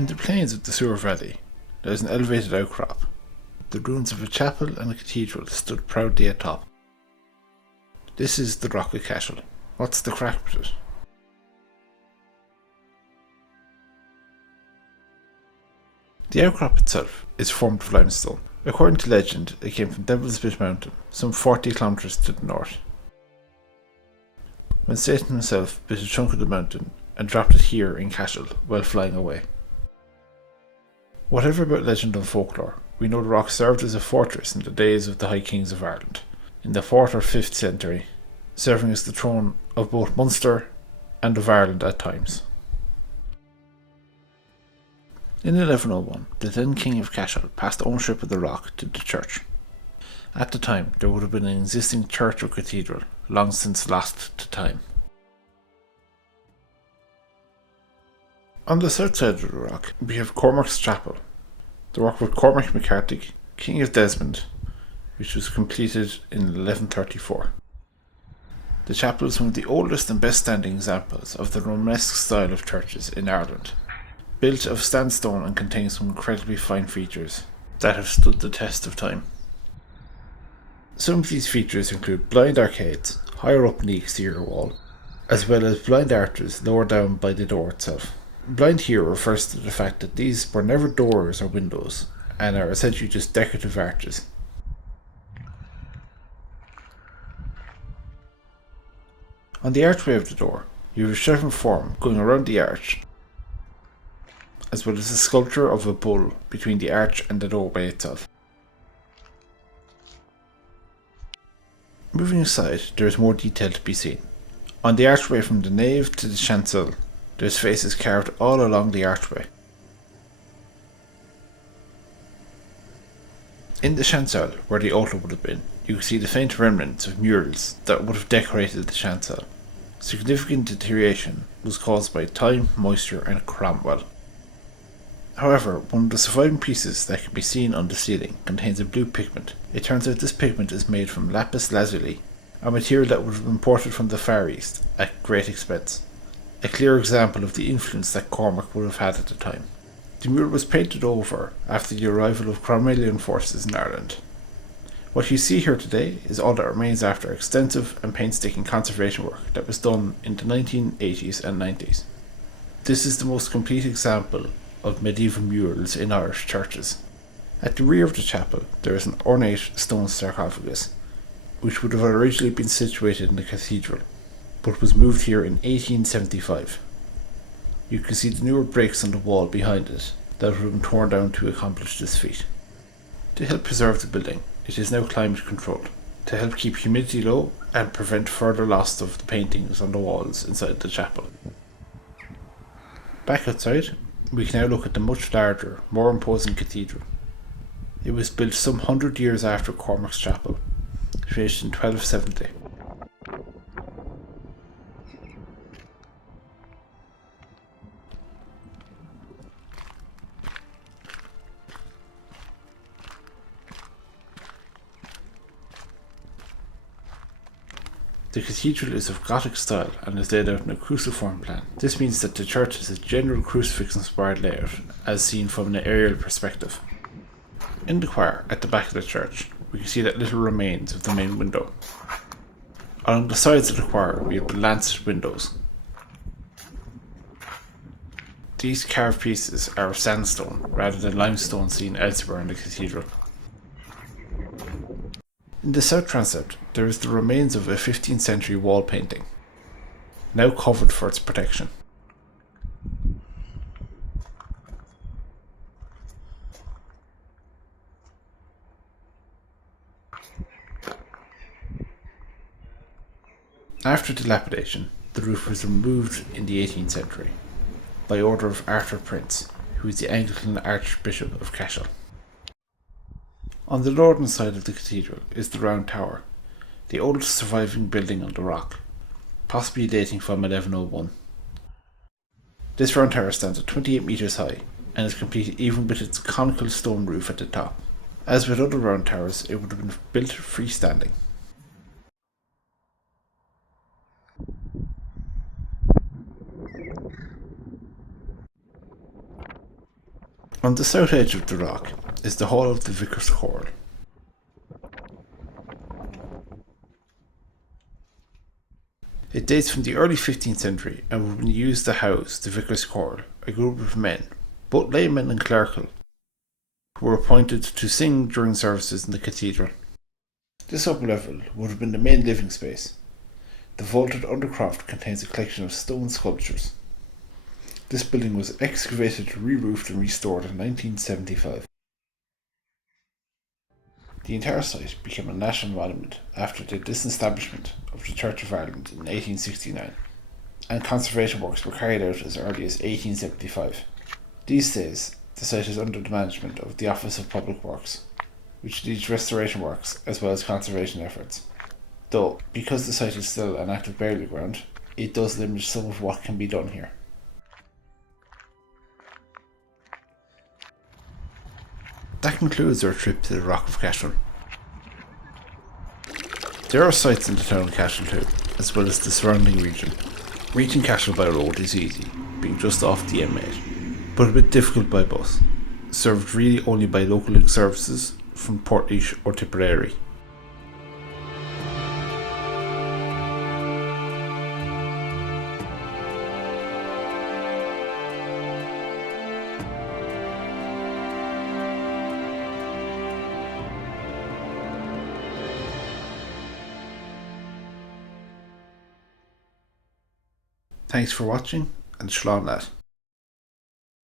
In the plains of the Suir Valley, there is an elevated outcrop. The ruins of a chapel and a cathedral stood proudly atop. This is the Rock of Cashel. What's the crack with it? The outcrop itself is formed of limestone. According to legend, it came from Devil's Bit Mountain, some 40 kilometres to the north. When Satan himself bit a chunk of the mountain and dropped it here in Cashel while flying away. Whatever about legend and folklore, we know the rock served as a fortress in the days of the High Kings of Ireland, in the 4th or 5th century, serving as the throne of both Munster and of Ireland at times. In 1101, the then King of Cashel passed ownership of the rock to the church. At the time, there would have been an existing church or cathedral, long since lost to time. On the south side of the rock, we have Cormac's Chapel, the work of Cormac MacCarthy, King of Desmond, which was completed in 1134. The chapel is one of the oldest and best standing examples of the Romanesque style of churches in Ireland, built of sandstone and containing some incredibly fine features that have stood the test of time. Some of these features include blind arcades higher up in the exterior wall, as well as blind arches lower down by the door itself. Blind here refers to the fact that these were never doors or windows, and are essentially just decorative arches. On the archway of the door, you have a chevron form going around the arch, as well as a sculpture of a bull between the arch and the doorway itself. Moving aside, there is more detail to be seen. On the archway from the nave to the chancel, there's faces carved all along the archway. In the chancel, where the altar would have been, you can see the faint remnants of murals that would have decorated the chancel. Significant deterioration was caused by time, moisture and Cromwell. However, one of the surviving pieces that can be seen on the ceiling contains a blue pigment. It turns out this pigment is made from lapis lazuli, a material that would have been imported from the Far East at great expense. A clear example of the influence that Cormac would have had at the time. The mural was painted over after the arrival of Cromwellian forces in Ireland. What you see here today is all that remains after extensive and painstaking conservation work that was done in the 1980s and 90s. This is the most complete example of medieval murals in Irish churches. At the rear of the chapel there is an ornate stone sarcophagus, which would have originally been situated in the cathedral, but was moved here in 1875. You can see the newer breaks on the wall behind it that would have been torn down to accomplish this feat. To help preserve the building, it is now climate controlled, to help keep humidity low and prevent further loss of the paintings on the walls inside the chapel. Back outside, we can now look at the much larger, more imposing cathedral. It was built some 100 years after Cormac's Chapel, finished in 1270. The cathedral is of Gothic style and is laid out in a cruciform plan. This means that the church has a general crucifix-inspired layout, as seen from an aerial perspective. In the choir, at the back of the church, we can see that little remains of the main window. Along the sides of the choir, we have the lancet windows. These carved pieces are of sandstone rather than limestone seen elsewhere in the cathedral. In the south transept, there is the remains of a 15th century wall painting, now covered for its protection. After dilapidation, the roof was removed in the 18th century, by order of Arthur Prince, who is the Anglican Archbishop of Cashel. On the northern side of the cathedral is the Round Tower, the oldest surviving building on the rock, possibly dating from 1101. This round tower stands at 28 metres high and is complete even with its conical stone roof at the top. As with other round towers, it would have been built freestanding. On the south edge of the rock is the Hall of the Vicar's Choral. It dates from the early 15th century and would have been used to house the Vicar's Choral, a group of men, both laymen and clerical, who were appointed to sing during services in the cathedral. This upper level would have been the main living space. The vaulted undercroft contains a collection of stone sculptures. This building was excavated, re-roofed and restored in 1975. The entire site became a national monument after the disestablishment of the Church of Ireland in 1869, and conservation works were carried out as early as 1875. These days, the site is under the management of the Office of Public Works, which leads restoration works as well as conservation efforts. Though, because the site is still an active burial ground, it does limit some of what can be done here. That concludes our trip to the Rock of Cashel. There are sites in the town of Cashel too, as well as the surrounding region. Reaching Cashel by road is easy, being just off the M8, but a bit difficult by bus, served really only by local link services from Portlaoise or Tipperary. Thanks for watching, and Shlán leat.